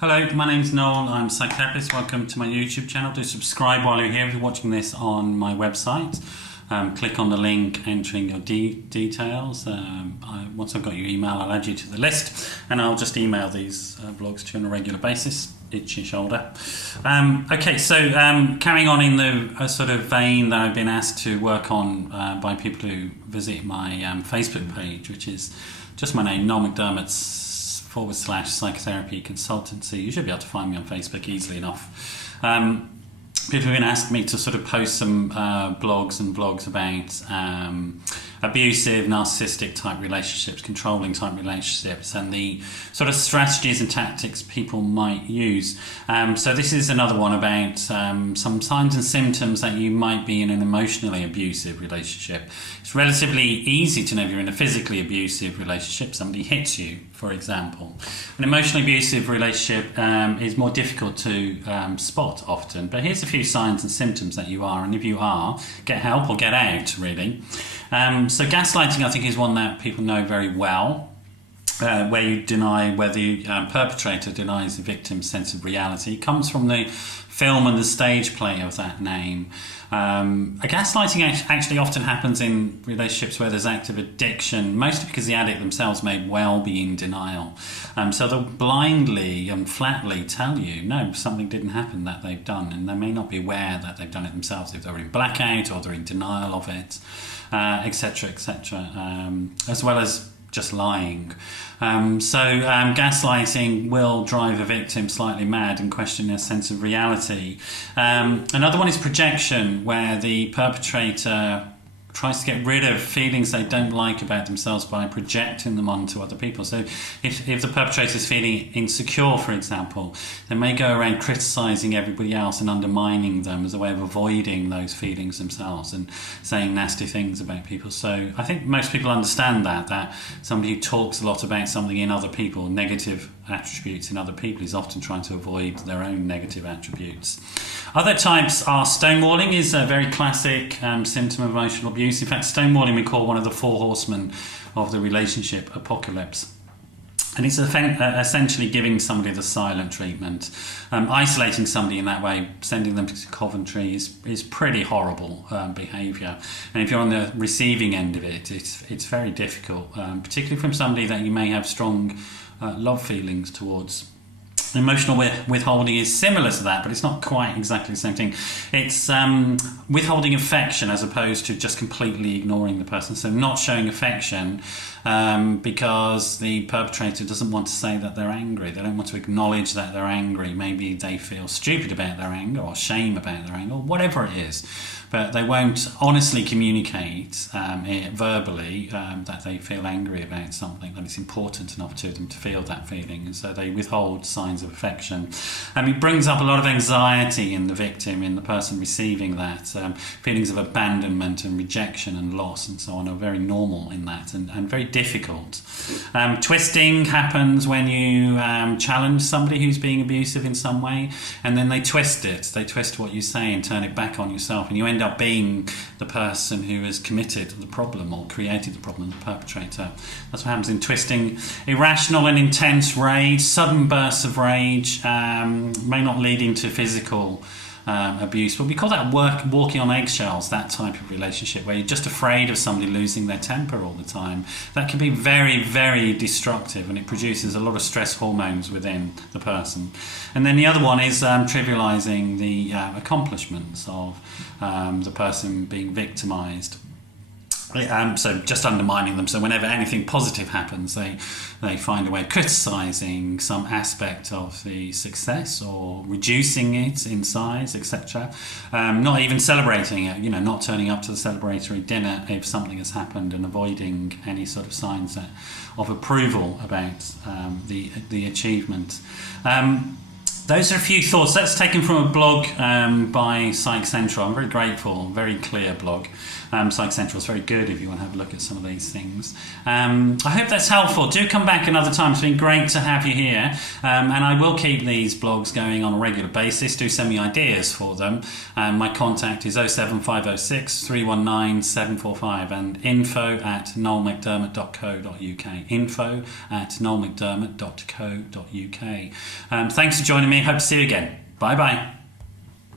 Hello, my name's Noel. I'm a psychotherapist. Welcome to my YouTube channel. Do subscribe while you're here. If you're watching this on my website, click on the link entering your details. Once I've got your email, I'll add you to the list, and I'll just email these vlogs to you on a regular basis. Itchy shoulder. Okay, so carrying on in the sort of vein that I've been asked to work on by people who visit my Facebook page, which is just my name, Noel McDermott's /psychotherapy consultancy. You should be able to find me on Facebook easily enough. People have been asking me to sort of post some blogs and vlogs about abusive, narcissistic type relationships, controlling type relationships, and the sort of strategies and tactics people might use. So this is another one about some signs and symptoms that you might be in an emotionally abusive relationship. It's relatively easy to know if you're in a physically abusive relationship. Somebody hits you, for example. An emotionally abusive relationship is more difficult to spot often, but here's a few signs and symptoms that you are, and if you are, get help or get out, really. So gaslighting, I think, is one that people know very well, where you deny, where the perpetrator denies the victim's sense of reality. It comes from the film and the stage play of that name. Gaslighting actually often happens in relationships where there's active addiction, mostly because the addict themselves may well be in denial. So they'll blindly and flatly tell you, no, something didn't happen that they've done, and they may not be aware that they've done it themselves if they're in blackout or they're in denial of it, etc., etc., as well as just lying. Gaslighting will drive a victim slightly mad and question their sense of reality. Another one is projection, where the perpetrator tries to get rid of feelings they don't like about themselves by projecting them onto other people. So if the perpetrator is feeling insecure, for example, they may go around criticising everybody else and undermining them as a way of avoiding those feelings themselves and saying nasty things about people. So I think most people understand that somebody who talks a lot about something in other people, negative attributes in other people, is often trying to avoid their own negative attributes. Other types are stonewalling, is a very classic symptom of emotional abuse. In fact, stonewalling we call one of the four horsemen of the relationship apocalypse. And it's essentially giving somebody the silent treatment. Isolating somebody in that way, sending them to Coventry, is pretty horrible behaviour. And if you're on the receiving end of it, it's very difficult, particularly from somebody that you may have strong love feelings towards. Emotional withholding is similar to that, but it's not quite exactly the same thing. It's withholding affection as opposed to just completely ignoring the person. So not showing affection because the perpetrator doesn't want to say that they're angry. They don't want to acknowledge that they're angry. Maybe they feel stupid about their anger or shame about their anger or whatever it is. But they won't honestly communicate verbally that they feel angry about something, that it's important enough to them to feel that feeling. And so they withhold signs of affection. It brings up a lot of anxiety in the victim, in the person receiving that. Feelings of abandonment and rejection and loss and so on are very normal in that and very difficult. Twisting happens when you challenge somebody who's being abusive in some way, and then they twist it. They twist what you say and turn it back on yourself, and you end up being the person who has committed the problem or created the problem, the perpetrator. That's what happens in twisting. Irrational and intense rage, sudden bursts of rage, may not leading to physical abuse, but we call that walking on eggshells, that type of relationship where you're just afraid of somebody losing their temper all the time. That can be very, very destructive, and it produces a lot of stress hormones within the person. And then the other one is trivializing the accomplishments of the person being victimized. So just undermining them. So whenever anything positive happens, they find a way of criticising some aspect of the success or reducing it in size, etc. Not even celebrating it, not turning up to the celebratory dinner if something has happened, and avoiding any sort of signs of approval about the achievement. Those are a few thoughts. That's taken from a blog by Psych Central. I'm very grateful, very clear blog. Psych Central is very good if you want to have a look at some of these things. I hope that's helpful. Do come back another time. It's been great to have you here. And I will keep these blogs going on a regular basis. Do send me ideas for them. My contact is 07506 319 745 and info@noelmcdermott.co.uk. info@noelmcdermott.co.uk. Thanks for joining me. Hope to see you again. Bye bye.